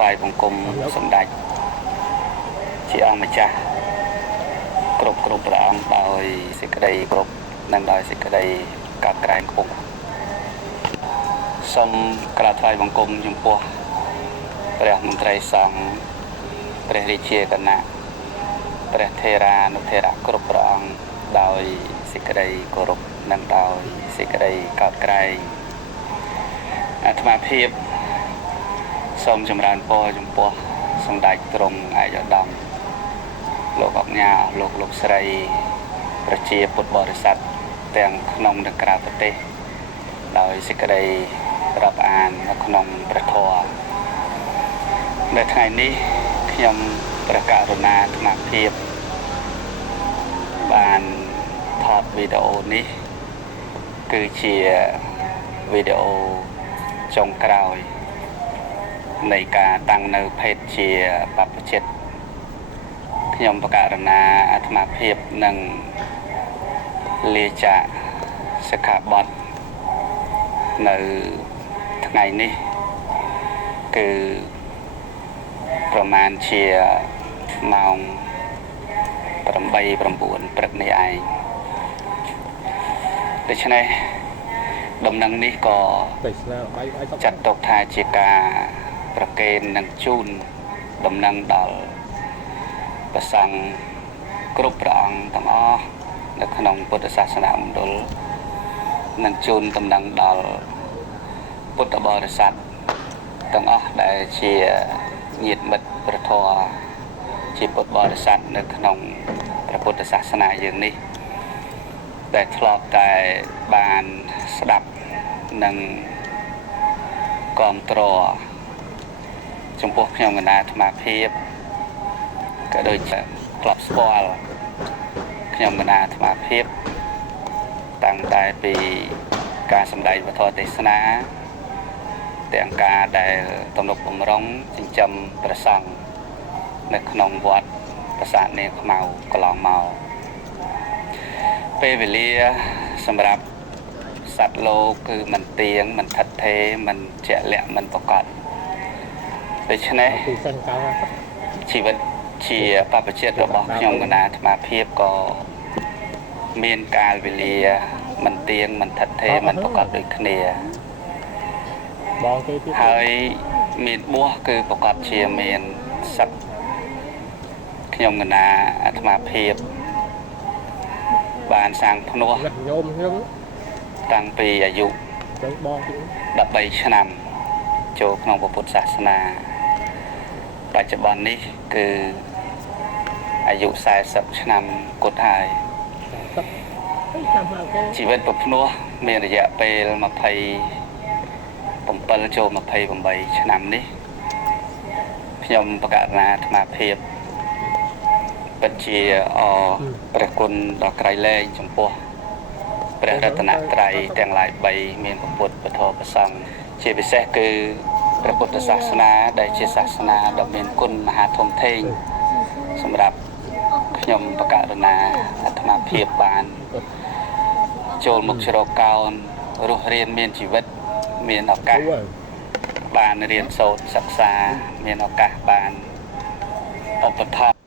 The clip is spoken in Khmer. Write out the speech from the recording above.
ថ្វាយបង្គំសម្ដេចជាអង្គម្ចាស់គ្រប់ព្រះអង្គដោយសេចក្តីគ្រប់និងដោយសេចក្តីកោតក្រែងខ្ពស់សូមក្រាបថ្វាយបង្គំចំពោះព្រះមន្ត្រីសង្ឃព្រះរាជាគណៈព្រះថេរានុថេរៈគ្រប់ព្រះអង្គដោយសេចក្តីគោរពនិងដោយសេចក្តីកោតក្រែងអាត្មាភាពសូមចម្រើនពរចំពោះសម្ដេចទ្រង់ឯកឧត្តមលោកអគ្គញាលោកស្រីប្រជាពុទ្ធបរិស័ទទាំងក្នុងនិងក្រៅប្រទេសដោយសេចក្តីរាប់អាននៅក្នុងព្រះធម៌នៅថ្ងៃនេះខ្ញុំព្រះករុណាអាត្មាភាពបានថតវីដេអូនេះគឺជាវីដេអូចុងក្រោយនៃការតាំងនៅភេទជាបព្វជិតខ្ញុំបកករណាអាត្មាភាពនឹងលាចាកសិក្ខាបទនៅថ្ងៃនេះគឺប្រមាណជាម៉ោង 8-9 ព្រឹកនេះឯងដូច្នេះដំណឹងនេះក៏ចាត់ទុកថាជាការប្រកេននិងជូនដំណឹងដល់ព្រះសង្ឃគ្រប់ព្រះអង្គទាំងអស់នៅក្នុងពុទ្ធសាសនាមណ្ឌលនិងជូនដំណឹងដល់ពុទ្ធបរិស័ទទាំងអស់ដែលជាញាតិមិត្តព្រះធម៌ជាពុទ្ធបរិស័ទនៅក្នុងព្រះពុទ្ធសាសនាយើងនេះដែលធ្លាប់តែបានស្ដាប់និងគាំទ្រចំពោះខ្ញុំកណ្ដាលអាត្មាភាពក៏ដូចជាធ្លាប់ស្គាល់ខ្ញុំកណ្ដាលអាត្មាភាពតាំងតែពីការសម្ដែងពធទេសនាទាំងការដែលទំនុកបំរុងចិញ្ចឹមព្រះសង្ឃនៅក្នុងវត្តប្រាសាទនាងខ្មៅកន្លងមកពេលវេលាសម្រាប់សត្វលោកគឺមិនទៀងមិនថិតថេរមិនជាក់លាក់មិនប្រកបដូច្នេះជីវិតជាបព្វជិតរបស់ខ្ញុំកណ្ដាលអាត្មាភាពក៏មានកាលវេលាមិនទៀងមិនថិតថេរមិនប្រកបដូចគ្នាហើយមានបួសគឺប្រកបជាមានសឹកខ្ញុំកណ្ដាលអាត្មាភាពបានសាងភ្នោះតាំងពីអាយុ13ឆ្នាំចូលក្នុងពុទ្ធសាសនាបច្ចុប្បន្ននេះគឺអាយុ40ឆ្នាំគត់ហើយជីវិតប្រភ្នោះមានរយៈពេល27ចូល28ឆ្នាំនេះខ្ញុំបកករណាអាត្មាភាពពិតជាព្រះគុណដ៏ក្រៃលែងចំពោះព្រះរតនត្រ័យទាំងឡាយ3មានពុទ្ធពធព្រះសង្ឃជាពិសេសគឺព្រះពុទ្ធសាសនាដែលជាសាសនាដ៏មានគុណមហាធំធេងសម្រាប់ខ្ញុំបកករណាអាត្មាភាពបានចូលមុខជ្រកកោនរស់រៀនមានជីវិតមានឱកាសបានរៀនសូត្រសិក្សាមានឱកាសបានឧបត្ថម្ភ